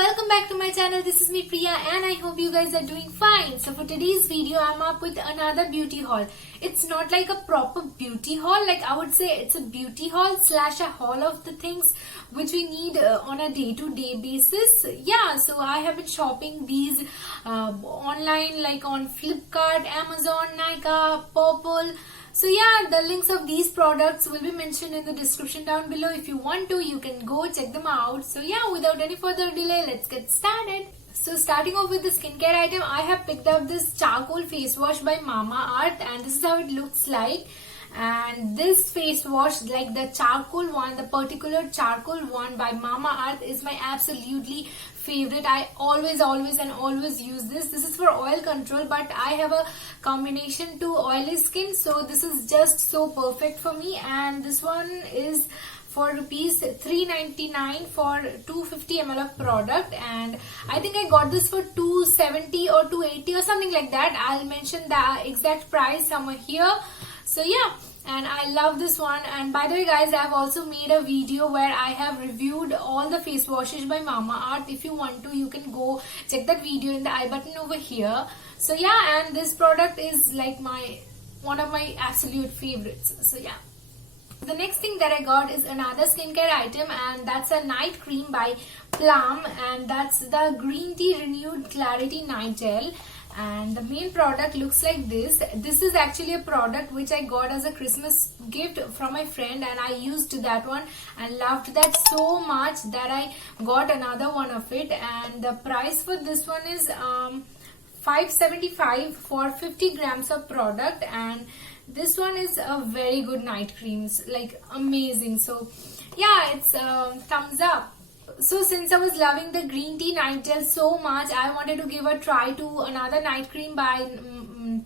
welcome back to my channel. This is me Priya and I hope you guys are doing fine. So for today's video I'm up with another beauty haul. It's not like a proper beauty haul, like I would say it's a beauty haul slash a haul of the things which we need on a day-to-day basis. Yeah, so I have been shopping these online, like on Flipkart, Amazon, Nykaa, Purple. So yeah, the links of these products will be mentioned in the description down below. If you want to, you can go check them out. So yeah, without any further delay, let's get started. So starting off with the skincare item, I have picked up this charcoal face wash by MamaEarth and this is how it looks like. And this face wash, like the charcoal one, the particular charcoal one by MamaEarth is my absolutely favorite. I always use this. This is for oil control, but I have a combination to oily skin, so this is just so perfect for me. And this one is for rupees 399 for 250 ml of product, and I think I got this for 270 or 280 or something like that. I'll mention the exact price somewhere here. So yeah, and I love this one. And by the way guys, I have also made a video where I have reviewed all the face washes by MamaEarth. If you want to, you can go check that video in the I button over here. So yeah, and this product is like one of my absolute favorites. So yeah. The next thing that I got is another skincare item, and that's a night cream by Plum, and that's the Green Tea Renewed Clarity Night Gel. And the main product looks like this. This is actually a product which I got as a Christmas gift from my friend, and I used that one and loved that so much that I got another one of it. And the price for this one is $5.75 for 50 grams of product, and this one is a very good night cream. It's like amazing. So yeah, it's thumbs up. So since I was loving the green tea night gel so much, I wanted to give a try to another night cream by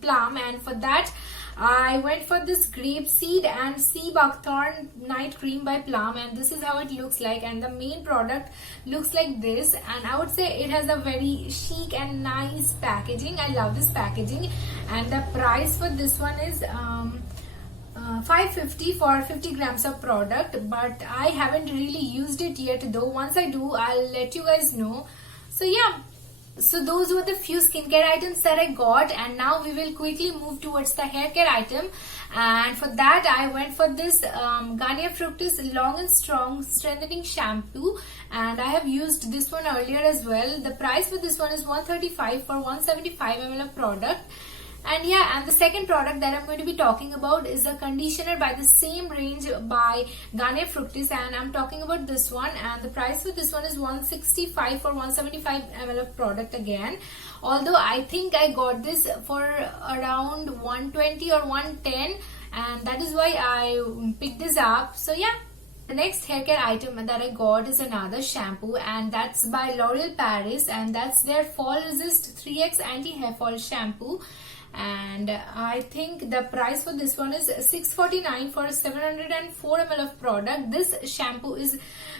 Plum, and for that I went for this grapeseed and sea buckthorn night cream by Plum, and this is how it looks like. And the main product looks like this, and I would say it has a very chic and nice packaging. I love this packaging, and the price for this one is $5.50 for 50 grams of product, but I haven't really used it yet though. Once I do, I'll let you guys know. So yeah, so those were the few skincare items that I got, and now we will quickly move towards the hair care item. And for that I went for this Garnier Fructis Long and Strong Strengthening Shampoo, and I have used this one earlier as well. The price for this one is $135 for 175 ml of product. And yeah, and the second product that I'm going to be talking about is a conditioner by the same range by Garnier Fructis, and I'm talking about this one, and the price for this one is $165 for 175 ml of product again. Although I think I got this for around 120 or 110, and that is why I picked this up. So yeah. The next hair care item that I got is another shampoo, and that's by L'Oreal Paris, and that's their Fall Resist 3X Anti-Hairfall shampoo. And I think the price for this one is $649 for 704 ml of product. This shampoo is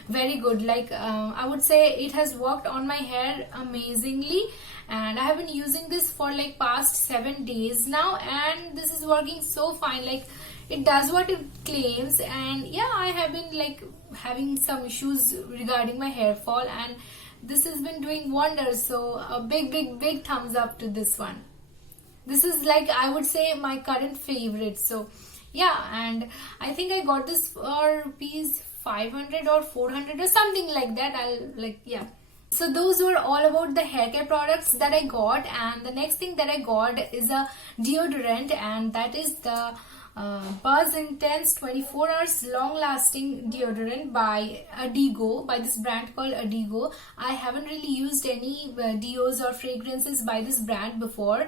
very good. Like I would say it has worked on my hair amazingly, and I have been using this for like past 7 days now, and this is working so fine. Like it does what it claims, and yeah, I have been like having some issues regarding my hair fall, and this has been doing wonders. So a big thumbs up to this one. This is like, I would say, my current favorite. So yeah, and I think I got this for rupees 500 or 400 or something like that. Yeah. So those were all about the hair care products that I got, and the next thing that I got is a deodorant, and that is the Buzz Intense 24 hours long lasting deodorant by Adigo, by this brand called Adigo. I haven't really used any deos or fragrances by this brand before,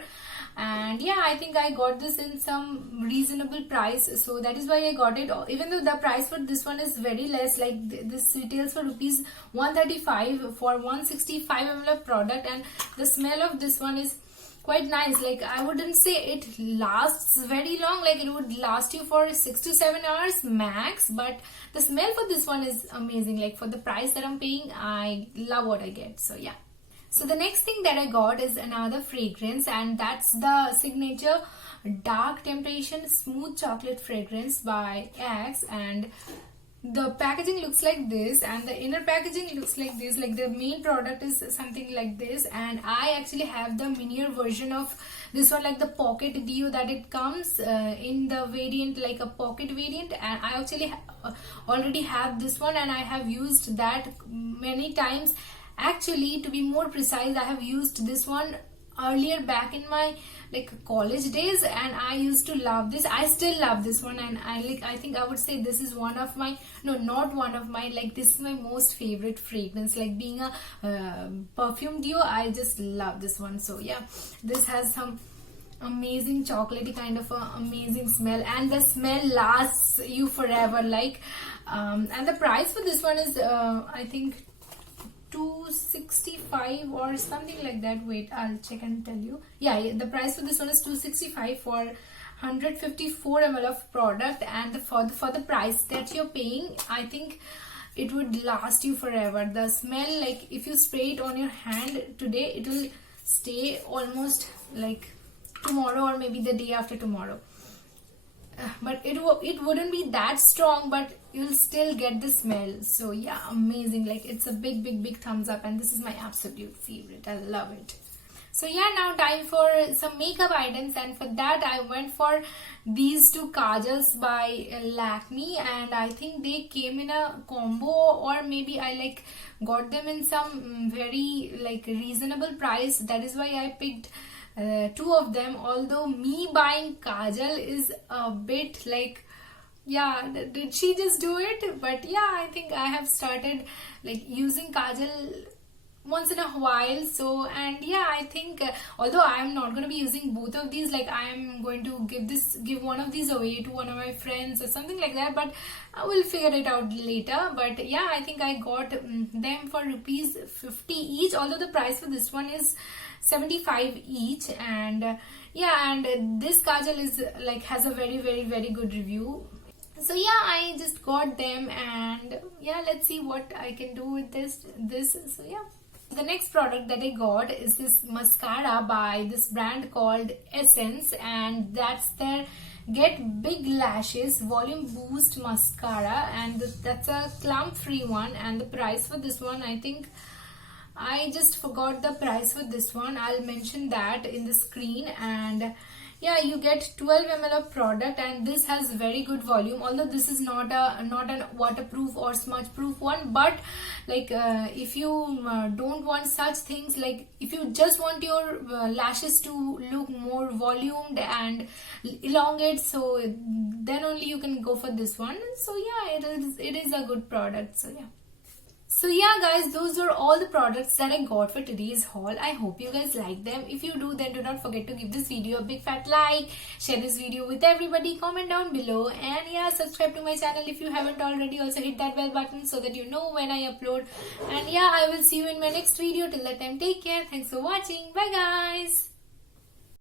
and yeah, I think I got this in some reasonable price, so that is why I got it. Even though the price for this one is very less, like this retails for rupees 135 for 165 ml of product, and the smell of this one is quite nice. Like I wouldn't say it lasts very long, like it would last you for 6 to 7 hours max, but the smell for this one is amazing. Like for the price that I'm paying, I love what I get. So yeah. So the next thing that I got is another fragrance, and that's the signature Dark Temptation Smooth Chocolate fragrance by Axe, and the packaging looks like this, and the inner packaging looks like this. Like the main product is something like this, and I actually have the minier version of this one, like the pocket deo that it comes in the variant, like a pocket variant. And I actually already have this one, and I have used that many times. Actually, to be more precise, I have used this one earlier back in my like college days, and I used to love this. I still love this one, and I think I would say this is one of my, no, not one of my, like this is my most favorite fragrance. Like being a perfume deo, I just love this one. So yeah, this has some amazing chocolatey kind of a amazing smell, and the smell lasts you forever. Like and the price for this one is I think 265 or something like that. Wait, I'll check and tell you. Yeah, the price for this one is 265 for 154 ml of product, and for the price that you're paying, I think it would last you forever. The smell, like if you spray it on your hand today, it will stay almost like tomorrow or maybe the day after tomorrow. But it wouldn't be that strong, but you'll still get the smell. So yeah, amazing. Like it's a big thumbs up, and this is my absolute favorite. I love it. So yeah, now time for some makeup items, and for that I went for these two Kajals by Lakme, and I think they came in a combo, or maybe I like got them in some very like reasonable price. That is why I picked two of them. Although me buying Kajal is a bit like, yeah, did she just do it? But yeah, I think I have started like using Kajal once in a while. So, and yeah, I think although I am not going to be using both of these, like I am going to give one of these away to one of my friends or something like that, but I will figure it out later. But yeah, I think I got them for rupees 50 each, although the price for this one is 75 each. And yeah, and this Kajal is like has a very good review. So yeah, I just got them, and yeah, let's see what I can do with this. So yeah, the next product that I got is this mascara by this brand called Essence, and that's their Get Big Lashes Volume Boost Mascara, and that's a clump free one. And the price for this one, I think I just forgot the price for this one. I'll mention that in the screen. And yeah, you get 12 ml of product, and this has very good volume, although this is not a waterproof or smudge proof one. But like if you don't want such things, like if you just want your lashes to look more volumed and elongate, so then only you can go for this one. So yeah, it is a good product. So yeah guys, those were all the products that I got for today's haul. I hope you guys like them. If you do, then do not forget to give this video a big fat like, share this video with everybody, comment down below, and yeah, subscribe to my channel if you haven't already. Also hit that bell button so that you know when I upload. And yeah, I will see you in my next video. Till that time, take care. Thanks for watching. Bye guys.